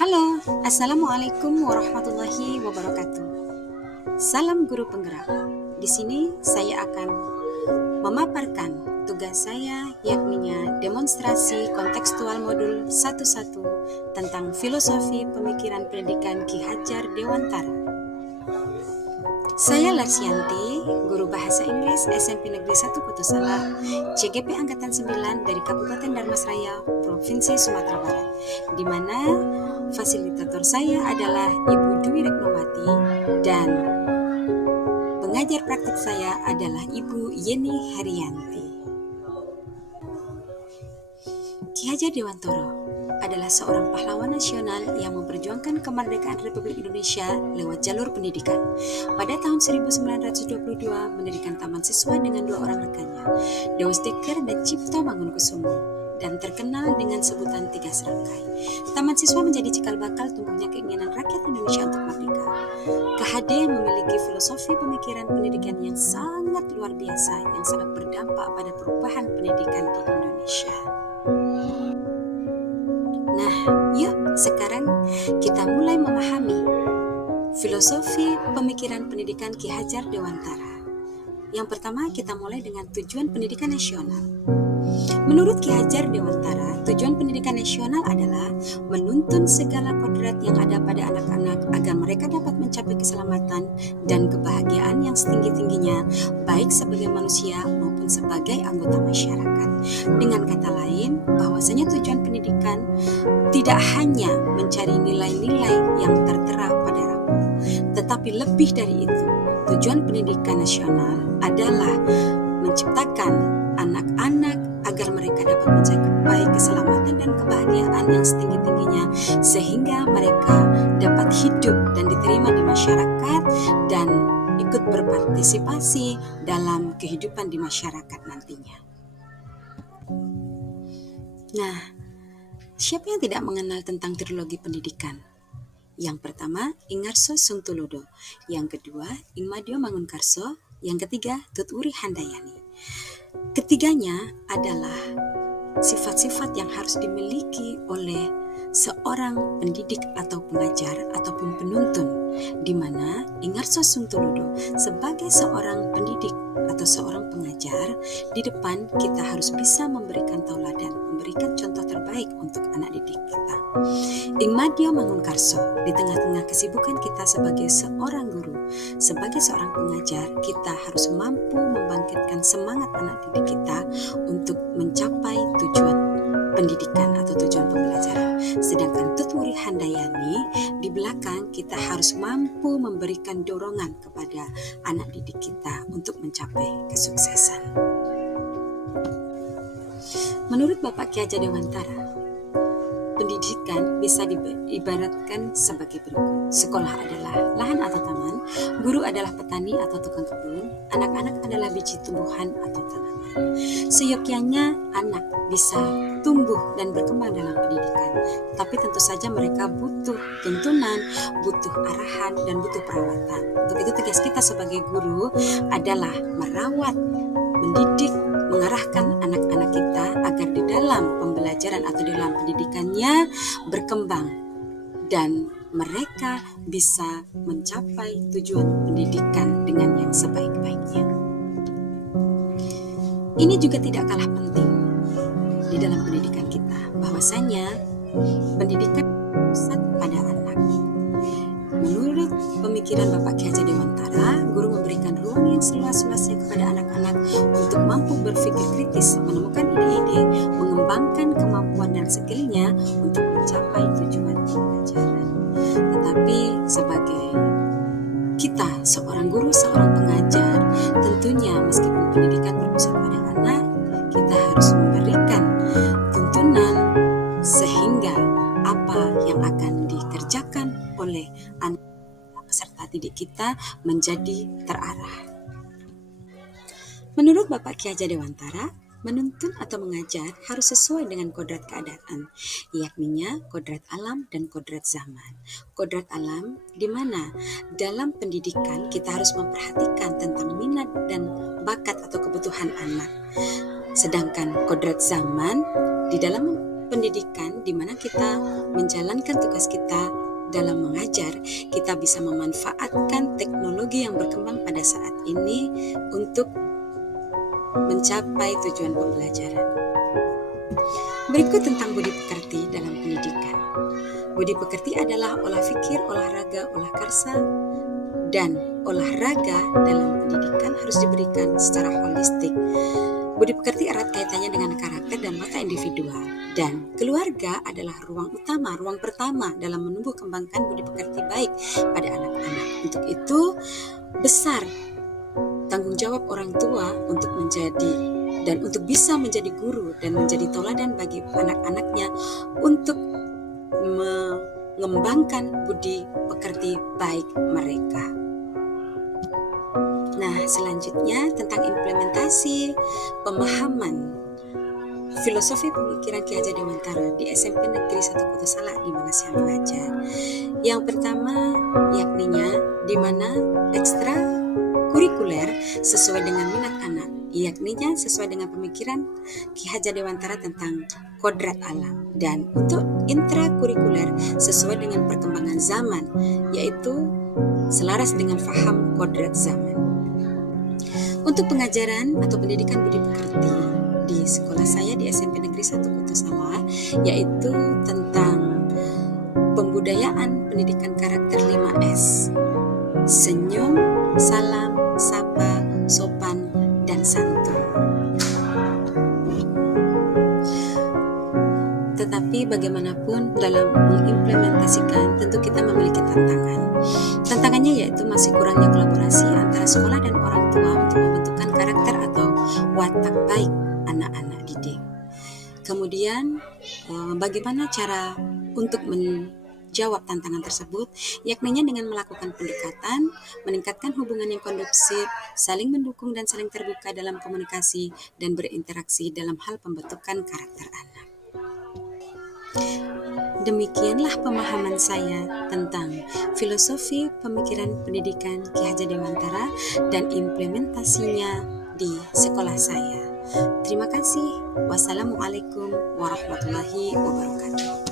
Halo, Assalamualaikum warahmatullahi wabarakatuh. Salam guru penggerak. Di sini saya akan memaparkan tugas saya, yakninya demonstrasi kontekstual modul 11 tentang filosofi pemikiran pendidikan Ki Hajar Dewantara. Saya Larsianti, guru bahasa Inggris SMP Negeri 1 Kutosala, CGP Angkatan 9 dari Kabupaten Dharmasraya, Provinsi Sumatera Barat, di mana fasilitator saya adalah Ibu Dwi Reknowati dan pengajar praktik saya adalah Ibu Yeni Herianti. Ki Hajar Dewantara adalah seorang pahlawan nasional yang memperjuangkan kemerdekaan Republik Indonesia lewat jalur pendidikan. Pada tahun 1922 mendirikan Taman Siswa dengan 2 orang rekannya, Dewas Dekker dan Cipto Mangunkusumo, dan terkenal dengan sebutan 3 serangkai. Taman Siswa menjadi cikal bakal tumbuhnya keinginan rakyat Indonesia untuk merdeka. KHD memiliki filosofi pemikiran pendidikan yang sangat luar biasa, yang sangat berdampak pada perubahan pendidikan di Indonesia. Nah, yuk sekarang kita mulai memahami filosofi pemikiran pendidikan Ki Hajar Dewantara. Yang pertama, kita mulai dengan tujuan pendidikan nasional. Menurut Ki Hajar Dewantara, tujuan pendidikan nasional adalah menuntun segala kodrat yang ada pada anak-anak agar mereka dapat mencapai keselamatan dan kebahagiaan yang setinggi-tingginya, baik sebagai manusia maupun sebagai anggota masyarakat. Dengan kata lain, bahwasanya tujuan pendidikan tidak hanya mencari nilai-nilai yang tertera pada rapor, tetapi lebih dari itu, tujuan pendidikan nasional adalah menciptakan anak-anak agar mereka dapat mencapai keselamatan dan kebahagiaan yang setinggi-tingginya, sehingga mereka dapat hidup dan diterima di masyarakat dan ikut berpartisipasi dalam kehidupan di masyarakat nantinya. Nah, siapa yang tidak mengenal tentang trilogi pendidikan? Yang pertama, Ingarso Sungtulodo. Yang kedua, Ingmadio Mangunkarso. Yang ketiga, Tutwuri Handayani. Ketiganya adalah sifat-sifat yang harus dimiliki oleh seorang pendidik atau pengajar ataupun penuntun, di mana Ingarso Sungtulodo sebagai seorang pendidik atau seorang pengajar, di depan kita harus bisa memberikan tauladan, memberikan contoh terbaik untuk anak didik kita. Ingmadio Mangunkarso, di tengah-tengah kesibukan kita sebagai seorang guru, sebagai seorang pengajar, kita harus mampu membangkitkan semangat anak didik kita untuk mencapai tujuan pendidikan atau tujuan pembelajaran. Sedangkan Tutwuri Handayani, di belakang kita harus mampu memberikan dorongan kepada anak didik kita untuk mencapai kesuksesan. Menurut Bapak Ki Hajar Dewantara, pendidikan bisa diibaratkan sebagai berikut. Sekolah adalah lahan atau taman, guru adalah petani atau tukang kebun, anak-anak adalah biji tumbuhan atau tanaman. Seyogyanya anak bisa tumbuh dan berkembang dalam pendidikan, tapi tentu saja mereka butuh tuntunan, butuh arahan, dan butuh perawatan. Untuk itu tugas kita sebagai guru adalah merawat, mendidik, mengarahkan anak-anak kita agar di dalam pembelajaran atau di dalam pendidikannya berkembang dan mereka bisa mencapai tujuan pendidikan dengan yang sebaik-baiknya. Ini juga tidak kalah penting di dalam pendidikan kita, bahwasanya pendidikan pusat pada anak. Menurut pemikiran Bapak Ki Hajar Dewantara, guru memberikan ruang yang seluas-luasnya kepada anak-anak untuk mampu berpikir kritis, menemukan ide-ide, mengembangkan kemampuan dan skillnya untuk mencapai tujuan pembelajaran. Tetapi sebagai kita, seorang guru, seorang pengajar, tentunya meskipun pendidikan berpusat pada anak, kita harus memberikan tuntunan sehingga apa yang akan dikerjakan oleh anak peserta didik kita menjadi terarah. Menurut Bapak Ki Hajar Dewantara, menuntun atau mengajar harus sesuai dengan kodrat keadaan, yakninya kodrat alam dan kodrat zaman. Kodrat alam di mana dalam pendidikan kita harus memperhatikan tentang minat dan bakat atau kebutuhan anak. Sedangkan kodrat zaman di dalam pendidikan di mana kita menjalankan tugas kita dalam mengajar, kita bisa memanfaatkan teknologi yang berkembang pada saat ini untuk mencapai tujuan pembelajaran. Berikut tentang budi pekerti dalam pendidikan. Budi pekerti adalah olah fikir, olahraga, olah karsa, dan olahraga dalam pendidikan harus diberikan secara holistik. Budi pekerti erat kaitannya dengan karakter dan watak individual, dan keluarga adalah ruang utama, ruang pertama dalam menumbuh kembangkan budi pekerti baik pada anak-anak. Untuk itu, besar tanggung jawab orang tua untuk menjadi dan untuk bisa menjadi guru dan menjadi tauladan bagi anak-anaknya untuk mengembangkan budi pekerti baik mereka. Nah, selanjutnya tentang implementasi pemahaman filosofi pemikiran Ki Hajar Dewantara di SMP Negeri 1 Putu Salak di mana saya mengajar. Yang pertama yakninya di mana ekstra kurikuler sesuai dengan minat anak, yakninya sesuai dengan pemikiran Ki Hajar Dewantara tentang kodrat alam, dan untuk intrakurikuler sesuai dengan perkembangan zaman, yaitu selaras dengan faham kodrat zaman. Untuk pengajaran atau pendidikan budi pekerti di sekolah saya di SMP Negeri 1 Putu Salak, yaitu tentang pembudayaan pendidikan karakter 5S: senyum, salam, sapa, sopan, dan santun. Tetapi bagaimanapun dalam mengimplementasikan tentu kita memiliki tantangan. Tantangannya yaitu masih kurangnya kolaborasi antara sekolah dan orang tua untuk membentukkan karakter atau watak baik anak-anak didik. Kemudian bagaimana cara untuk menjawab tantangan tersebut, yakninya dengan melakukan pendekatan, meningkatkan hubungan yang kondusif, saling mendukung dan saling terbuka dalam komunikasi dan berinteraksi dalam hal pembentukan karakter anak. Demikianlah pemahaman saya tentang filosofi pemikiran pendidikan Ki Hajar Dewantara dan implementasinya di sekolah saya. Terima kasih. Wassalamualaikum warahmatullahi wabarakatuh.